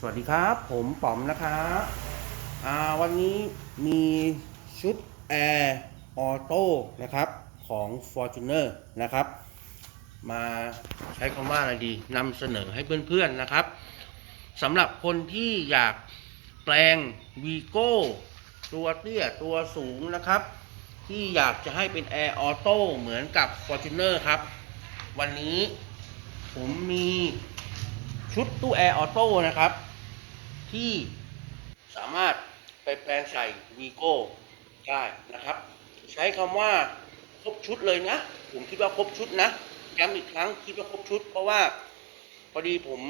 สวัสดีครับ ผมป๋อมนะครับอ่าวันนี้มีชุดแอร์ออโต้นะครับของ Fortuner นะครับ มาใช้คำว่าอะไรดีนำเสนอให้เพื่อนๆนะครับสำหรับคนที่อยากแปลงวีโก้ตัวเตี้ยตัวสูงนะครับ ที่อยากจะให้เป็นแอร์ออโต้เหมือนกับ Fortuner ครับ วันนี้ผมมีชุดตู้แอร์ออโต้นะครับ ที่สามารถไปแปลงใส่วีโก้ได้นะครับ ใช้คำว่าครบชุดเลยนะ ผมคิดว่าครบชุดนะย้ำอีกครั้งคิดว่าครบชุด เพราะว่าพอดีผม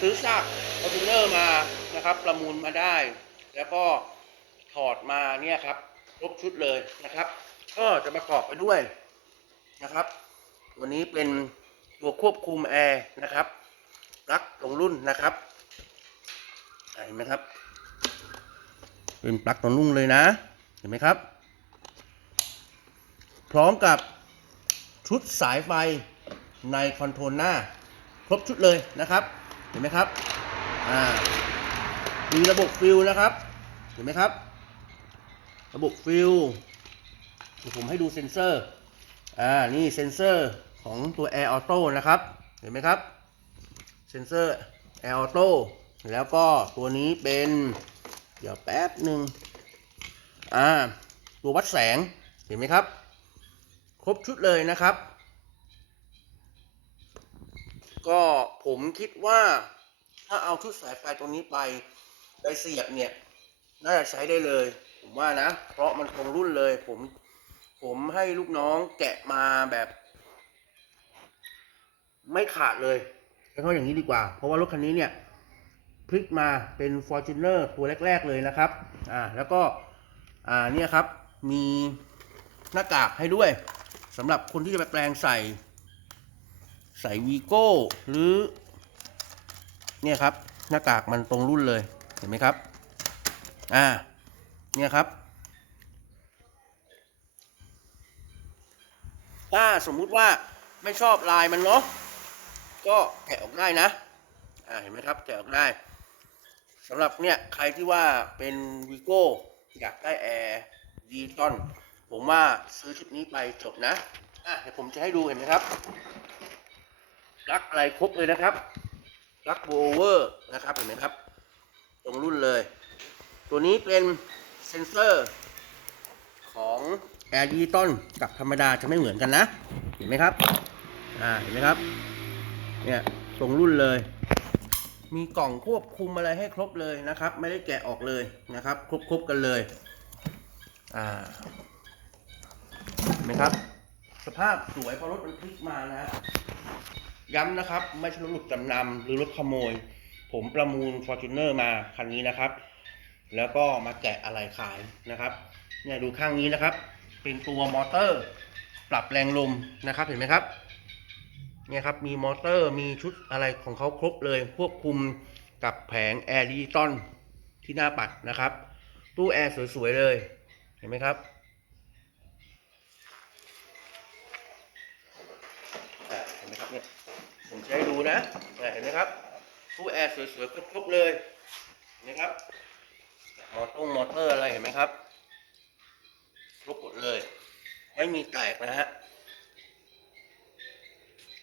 ซื้อซากคอนเทนเนอร์มานะครับ ประมูลมาได้ แล้วก็ถอดมาเนี่ยครับ ครบชุดเลยนะครับ ก็จะประกอบไปด้วยนะครับวันนี้เป็นตัวควบคุมแอร์นะครับปลั๊กตรงรุ่นนะครับ เห็นไหมครับ เป็นปลั๊กตรงรุ่นเลยนะ เห็นไหมครับ พร้อมกับชุดสายไฟในคอนโทรลหน้า ครบชุดเลยนะครับ เห็นไหมครับอ่ามีระบบฟิลนะครับ เห็นไหมครับ ระบบฟิลผมให้ดูเซ็นเซอร์อ่านี่เซ็นเซอร์ของตัว Air Auto นะครับ เห็นไหมครับ เซ็นเซอร์ Air Auto แล้วก็ตัวนี้เป็น เดี๋ยวแป๊บหนึ่งอ่า ตัววัดแสง เห็นไหมครับ ครบชุดเลยนะครับ ก็ผมคิดว่าถ้าเอาชุดสายไฟตรงนี้ไปไปเสียบเนี่ย น่าจะใช้ได้เลย ผมว่านะ เพราะมันตรงรุ่นเลย ผมผมให้ลูกน้องแกะมาแบบ ไม่ขาดเลยใช้คำว่าอย่างนี้ดีกว่า เพราะว่ารถคันนี้เนี่ย พลิกมาเป็น Fortuner ตัวแรก ๆ เลยนะครับ อ่า แล้วก็ อ่า เนี่ยครับ มีหน้ากากให้ด้วยสำหรับคนที่จะไปแปลงใส่ ใส่วีโก้หรือ เนี่ยครับ หน้ากากมันตรงรุ่นเลย เห็นไหมครับ อ่า เนี่ยครับ ถ้าสมมุติว่าไม่ชอบลายมันเนาะ ก็แกะออกได้นะ อ่า เห็นไหมครับ แกะออกได้ สำหรับเนี่ยใครที่ว่าเป็นวีโก้อยากได้แอร์ดีตอนผมว่าซื้อชุดนี้ไปจบนะอะเดี๋ยวผมจะให้ดูเห็นไหมครับลักอะไรครบเลยนะครับลักโบเวอร์นะครับเห็นไหมครับ ตรงรุ่นเลย ตัวนี้เป็นเซนเซอร์ของแอร์ดิจิตอลกับธรรมดาจะไม่เหมือนกันนะ เห็นไหมครับ อ่า เห็นไหมครับ เนี่ย ตรงรุ่นเลย มีกล่องควบคุมอะไรให้ครบเลยนะครับ ไม่ได้แกะออกเลยนะครับ ครบครบกันเลยอ่าเห็นไหมครับ สภาพสวยเพราะรถมันพลิกมานะฮะย้ำนะครับ ไม่ใช่รถหลุดจำนำหรือรถขโมย ผมประมูล Fortuner มาคันนี้นะครับ แล้วก็มาแกะอะไรขายนะครับเนี่ยดูข้างนี้นะครับ เป็นตัวมอเตอร์ ปรับแรงลมนะครับเห็นไหมครับ เนี่ยครับมีมอเตอร์มีชุดอะไรของเขาครบเลยควบคุมกับแผงแอร์ดิจิตอลที่หน้าปัดนะครับ ตู้แอร์สวยๆเลย เห็นไหมครับเห็นไหมครับเนี่ยผมจะให้ดูนะอะเห็นไหมครับ ตู้แอร์สวยๆครบๆเลยเห็นไหมครับมอเตอร์มอเตอร์อะไรเห็นไหมครับ ครบหมดเลย ไม่มีแตกนะฮะ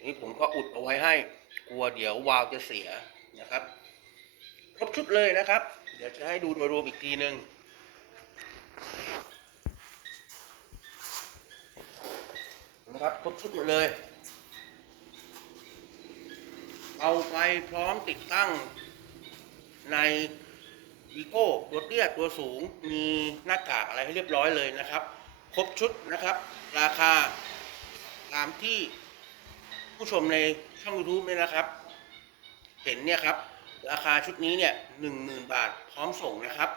นี่ผมก็อุดเอาไว้ให้กลัวเดี๋ยววาล์วจะเสียนะครับ ครบชุดเลยนะครับ เดี๋ยวจะให้ดูโดยรวมอีกทีหนึ่งนะครับครบชุดหมดเลย เอาไปพร้อมติดตั้งในวีโก้ตัวเตี้ยตัวสูงมีหน้ากากอะไรให้เรียบร้อยเลยนะครับ ครบชุดนะครับ ราคาตามที่ ผู้ชมในช่อง YouTube เนี่ยนะครับ เห็นเนี่ยครับราคาชุดนี้เนี่ยหนึ่งหมื่นบาทพร้อมส่งนะครับ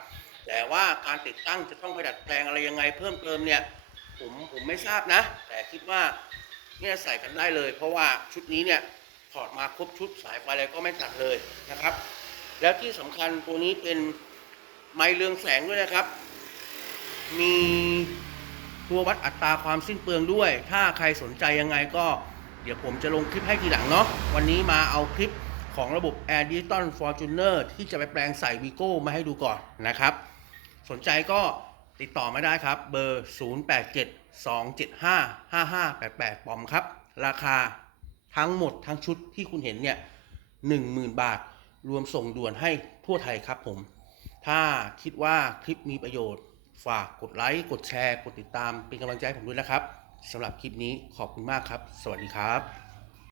แต่ว่าการติดตั้งจะต้องไปดัดแปลงอะไรยังไงเพิ่มเติมเนี่ยผมผมไม่ทราบนะ แต่คิดว่าเนี่ยใส่กันได้เลย เพราะว่าชุดนี้เนี่ยถอดมาครบชุดสายไฟอะไรก็ไม่ตัดเลยนะครับ แล้วที่สำคัญตัวนี้เป็นไม้เรืองแสงด้วยนะครับ มีตัววัดอัตราความสิ้นเปลืองด้วย ถ้าใครสนใจยังไงก็ เดี๋ยวผมจะลงคลิปให้ทีหลังเนาะวันนี้มาเอาคลิปของระบบ Air Digital Fortuner ที่จะไปแปลงใส่วีโก้มาให้ดูก่อนนะครับ สนใจก็ติดต่อมาได้ครับ เบอร์ 0872755588 ปอมครับ ราคาทั้งหมดทั้งชุดที่คุณเห็นเนี่ย 10,000 บาท รวมส่งด่วนให้ทั่วไทยครับผม ถ้าคิดว่าคลิปมีประโยชน์ ฝากกดไลค์ กดแชร์ กดติดตามเป็นกำลังใจให้ผมด้วยนะครับ สำหรับคลิปนี้ขอบคุณมากครับ สวัสดีครับ